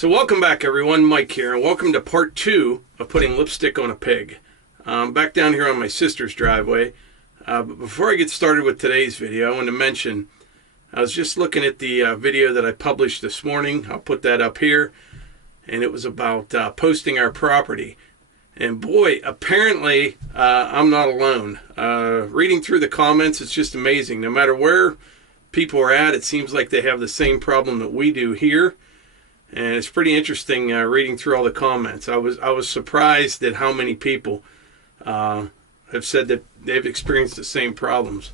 So welcome back everyone, Mike here, and welcome to part 2 of putting lipstick on a pig. Back down here on my sister's driveway. But before I get started with today's video, I want to mention, I was just looking at the video that I published this morning. I'll put that up here. And it was about posting our property. And boy, apparently I'm not alone. Reading through the comments, it's just amazing. No matter where people are at, it seems like they have the same problem that we do here. And it's pretty interesting reading through all the comments. I was surprised at how many people have said that they've experienced the same problems.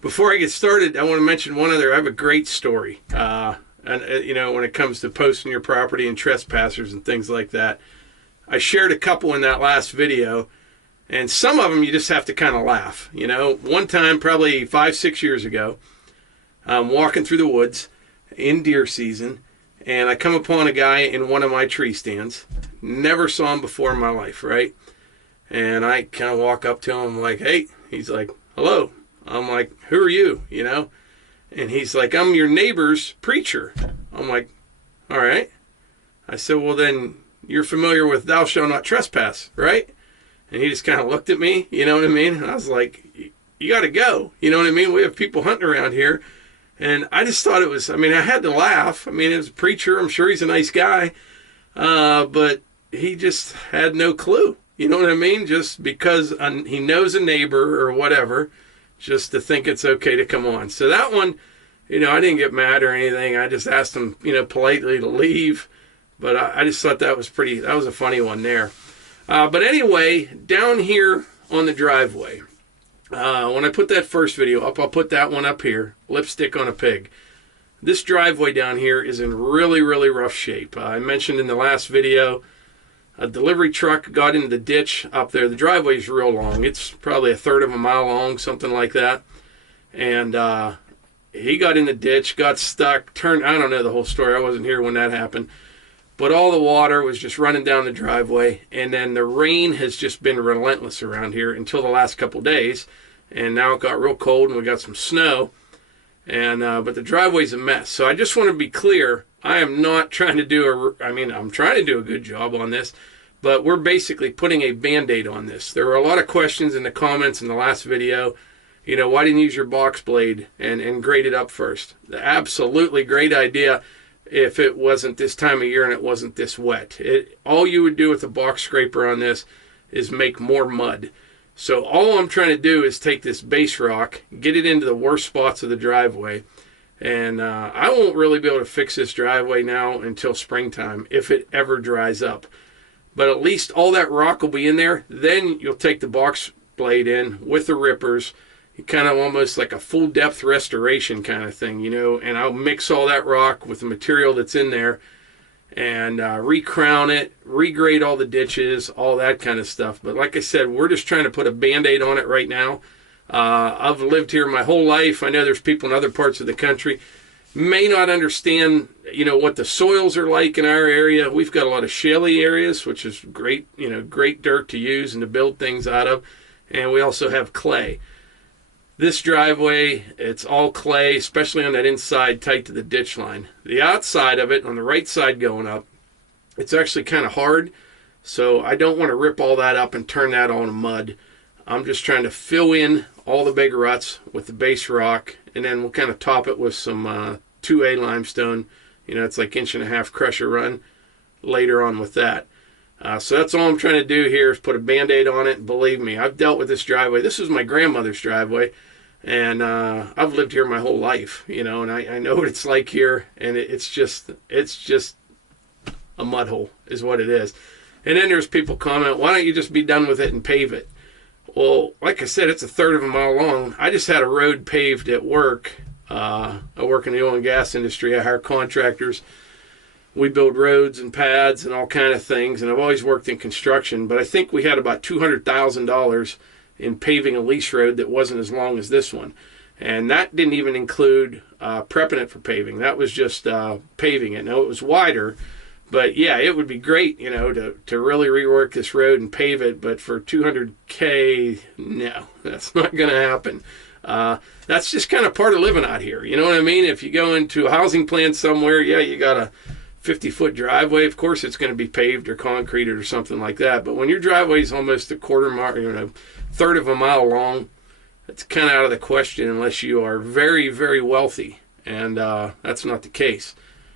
Before I get started, I want to mention one other. I have a great story. And you know, when it comes to posting your property and trespassers and things like that. I shared a couple in that last video, and some of them you just have to kind of laugh. You know, one time, probably 5-6 years ago, I'm walking through the woods in deer season, and I come upon a guy in one of my tree stands. Never saw him before in my life, right? And I kind of walk up to him like, hey. He's like, hello. I'm like, who are you? You know? And he's like, I'm your neighbor's preacher. I'm like, all right. I said, well, then you're familiar with thou shalt not trespass, right? And he just kind of looked at me, you know what I mean? And I was like, you got to go. You know what I mean? We have people hunting around here. And I just thought it was, I mean, I had to laugh. I mean, it was a preacher. I'm sure he's a nice guy. But he just had no clue. You know what I mean? Just because he knows a neighbor or whatever, just to think it's okay to come on. So that one, you know, I didn't get mad or anything. I just asked him, you know, politely to leave. But I just thought that was a funny one there. But anyway, down here on the driveway, when I put that first video up, I'll put that one up here, lipstick on a pig. This driveway down here is in really, really rough shape. I mentioned in the last video, a delivery truck got into the ditch up there. The driveway is real long. It's probably 1/3 of a mile long, something like that. And he got in the ditch, got stuck, turned, I don't know the whole story. I wasn't here when that happened. But all the water was just running down the driveway. And then the rain has just been relentless around here until the last couple days. And now it got real cold and we got some snow. And but the driveway's a mess. So I just want to be clear. I am not trying to do I'm trying to do a good job on this. But we're basically putting a Band-Aid on this. There were a lot of questions in the comments in the last video. You know, why didn't you use your box blade and grade it up first? Absolutely great idea. If it wasn't this time of year and it wasn't this wet. All you would do with a box scraper on this is make more mud. So all I'm trying to do is take this base rock, get it into the worst spots of the driveway, and I won't really be able to fix this driveway now until springtime, if it ever dries up. But at least all that rock will be in there. Then you'll take the box blade in with the rippers, kind of almost like a full depth restoration kind of thing, you know, and I'll mix all that rock with the material that's in there and recrown it, regrade all the ditches, all that kind of stuff. But like I said, we're just trying to put a Band-Aid on it right now. I've lived here my whole life. I know there's people in other parts of the country may not understand, you know, what the soils are like in our area. We've got a lot of shaly areas, which is great, you know, great dirt to use and to build things out of. And we also have clay. This driveway, it's all clay, especially on that inside tight to the ditch line. The outside of it, on the right side going up, it's actually kind of hard. So I don't want to rip all that up and turn that all to mud. I'm just trying to fill in all the big ruts with the base rock. And then we'll kind of top it with some 2A limestone. You know, it's like 1.5 inch crusher run later on with that. So that's all I'm trying to do here is put a Band-Aid on it. And believe me, I've dealt with this driveway. This is my grandmother's driveway. And I've lived here my whole life, you know, and I know what it's like here. And it's just a mud hole is what it is. And then there's people comment, why don't you just be done with it and pave it? Well, like I said, it's 1/3 of a mile long. I just had a road paved at work. I work in the oil and gas industry. I hire contractors. We build roads and pads and all kind of things. And I've always worked in construction. But I think we had about $200,000 in paving a lease road that wasn't as long as this one. And that didn't even include prepping it for paving. That was just paving it. Now, it was wider. But yeah, it would be great, you know, to really rework this road and pave it. But for $200K, no, that's not going to happen. That's just kind of part of living out here. You know what I mean? If you go into a housing plan somewhere, yeah, you got to 50-foot driveway, of course it's going to be paved or concreted or something like that. But when your driveway is almost a quarter mile, third of a mile long, it's kind of out of the question unless you are very, very wealthy, and that's not the case.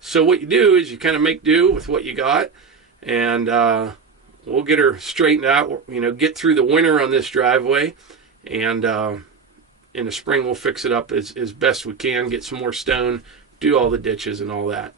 So what you do is you kind of make do with what you got, and we'll get her straightened out, get through the winter on this driveway, and in the spring we'll fix it up as best we can, get some more stone, do all the ditches and all that.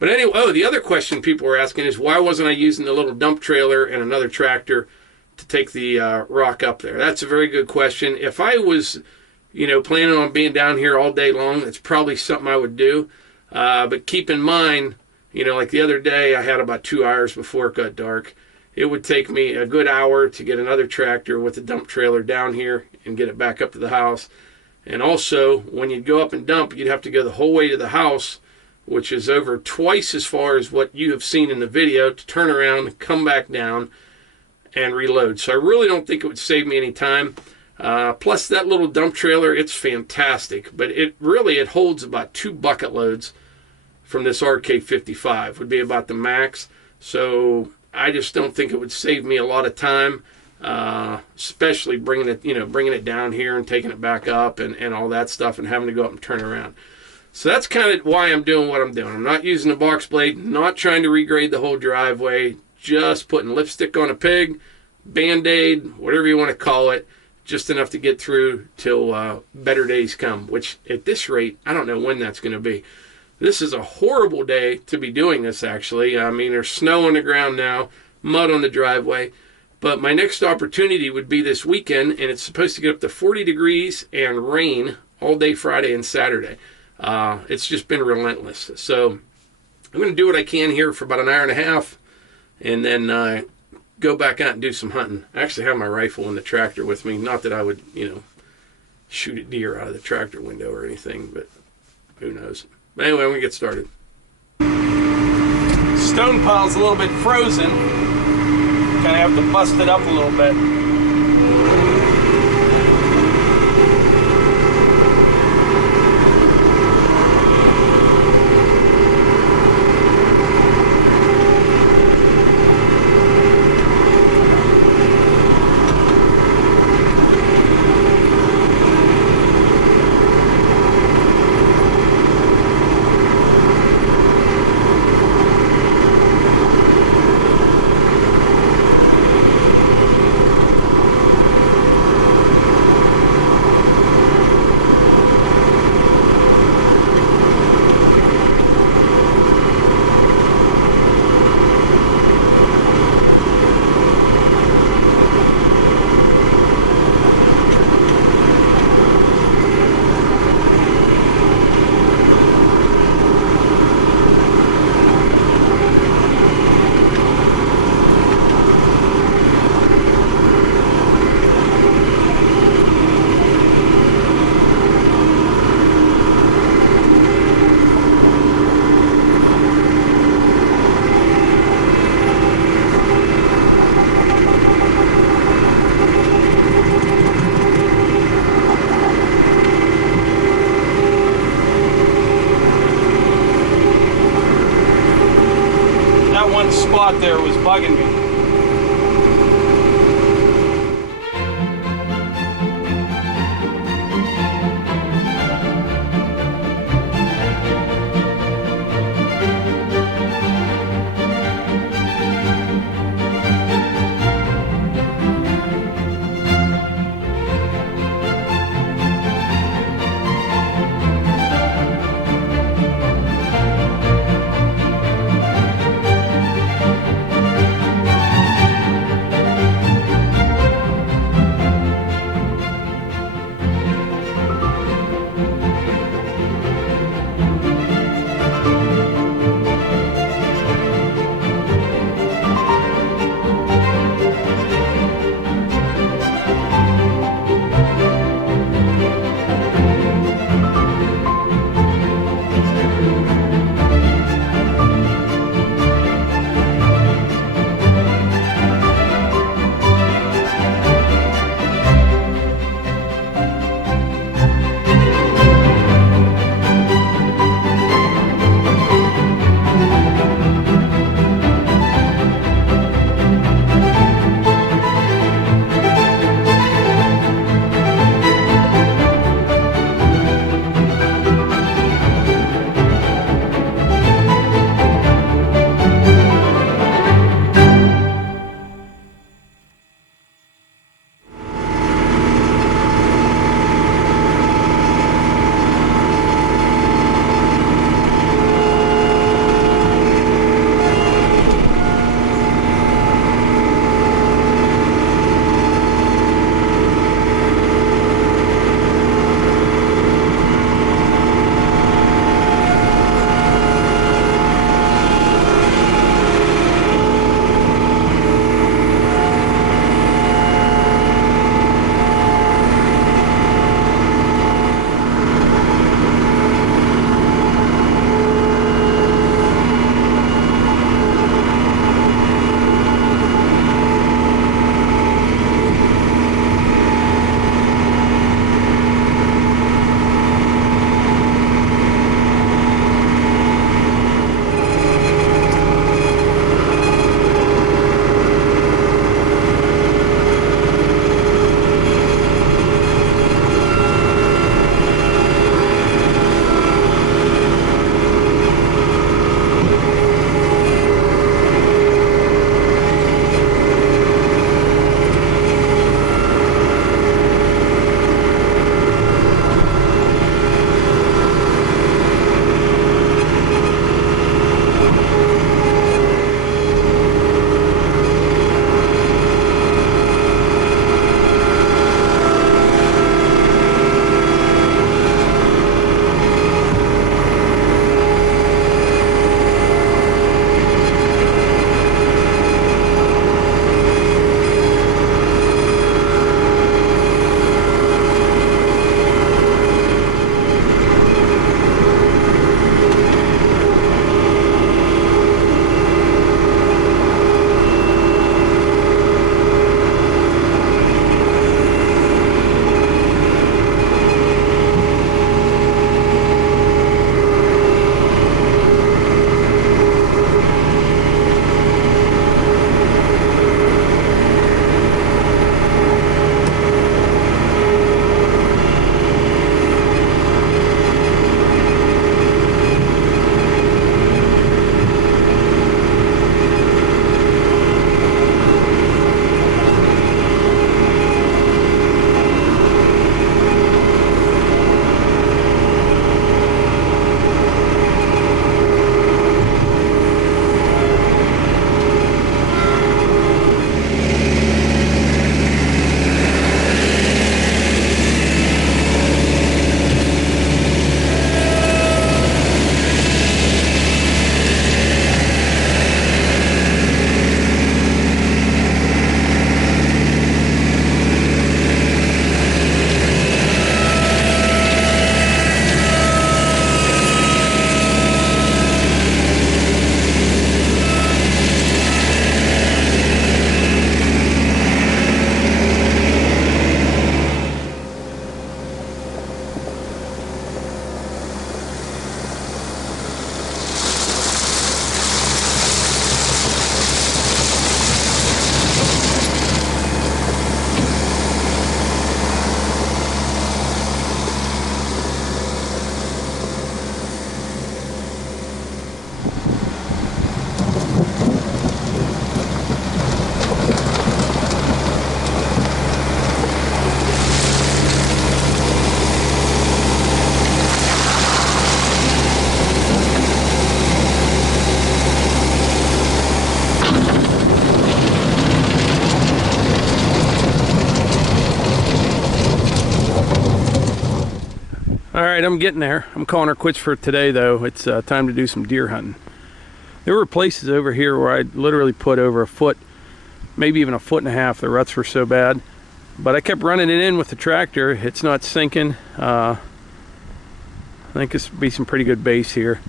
But anyway, the other question people were asking is, why wasn't I using the little dump trailer and another tractor to take the rock up there? That's a very good question. If I was, planning on being down here all day long, that's probably something I would do. But keep in mind, like the other day, I had about 2 hours before it got dark. It would take me a good hour to get another tractor with a dump trailer down here and get it back up to the house. And also, when you'd go up and dump, you'd have to go the whole way to the house, which is over twice as far as what you have seen in the video, to turn around, come back down, and reload. So I really don't think it would save me any time. Plus that little dump trailer, it's fantastic, but it holds about 2 bucket loads from this RK55, would be about the max. So I just don't think it would save me a lot of time, especially bringing it down here and taking it back up and all that stuff, and having to go up and turn around. So that's kind of why I'm doing what I'm doing. I'm not using a box blade, not trying to regrade the whole driveway, just putting lipstick on a pig, Band-Aid, whatever you want to call it, just enough to get through till better days come, which at this rate, I don't know when that's going to be. This is a horrible day to be doing this, actually. I mean, there's snow on the ground now, mud on the driveway, but my next opportunity would be this weekend, and it's supposed to get up to 40 degrees and rain all day Friday and Saturday. It's just been relentless. So I'm going to do what I can here for about an hour and a half, and then go back out and do some hunting. I actually have my rifle in the tractor with me. Not that I would, shoot a deer out of the tractor window or anything, but who knows. But anyway, I'm going to get started. Stone pile's a little bit frozen. Kind of have to bust it up a little bit. Spot there was bugging me. All right, I'm getting there. I'm calling her quits for today, though. It's time to do some deer hunting. There were places over here where I literally put over a foot, maybe even a foot and a half. The ruts were so bad, but I kept running it in with the tractor. It's not sinking. I think this would be some pretty good base here.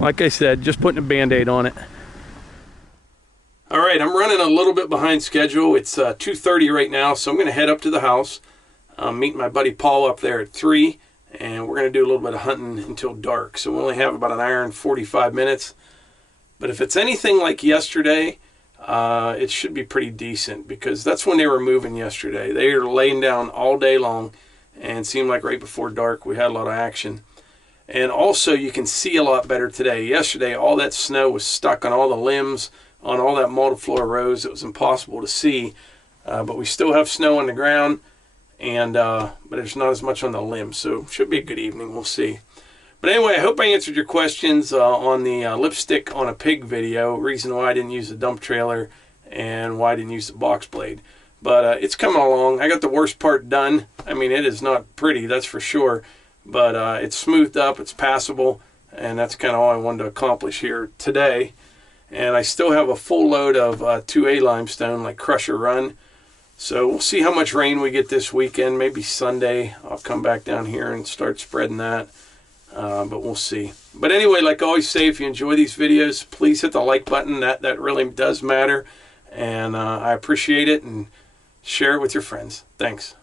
Like I said, just putting a band-aid on it. All right, I'm running a little bit behind schedule. It's 2:30 right now, so I'm going to head up to the house. Meet my buddy Paul up there at 3, and we're going to do a little bit of hunting until dark. So we only have about an hour and 45 minutes. But if it's anything like yesterday, it should be pretty decent, because that's when they were moving yesterday. They were laying down all day long, and it seemed like right before dark we had a lot of action. And also you can see a lot better today. Yesterday all that snow was stuck on all the limbs, on all that multiflora rose. It was impossible to see, but we still have snow on the ground, and but there's not as much on the limbs, so it should be a good evening. We'll see. But anyway, I hope I answered your questions on the lipstick on a pig video, reason why I didn't use the dump trailer and why I didn't use the box blade. But it's coming along. I got the worst part done. I mean, it is not pretty, that's for sure, but it's smoothed up, it's passable, and that's kind of all I wanted to accomplish here today. And I still have a full load of 2A limestone, like Crusher Run. So we'll see how much rain we get this weekend. Maybe Sunday I'll come back down here and start spreading that. But we'll see. But anyway, like I always say, if you enjoy these videos, please hit the like button. That really does matter. And I appreciate it. And share it with your friends. Thanks.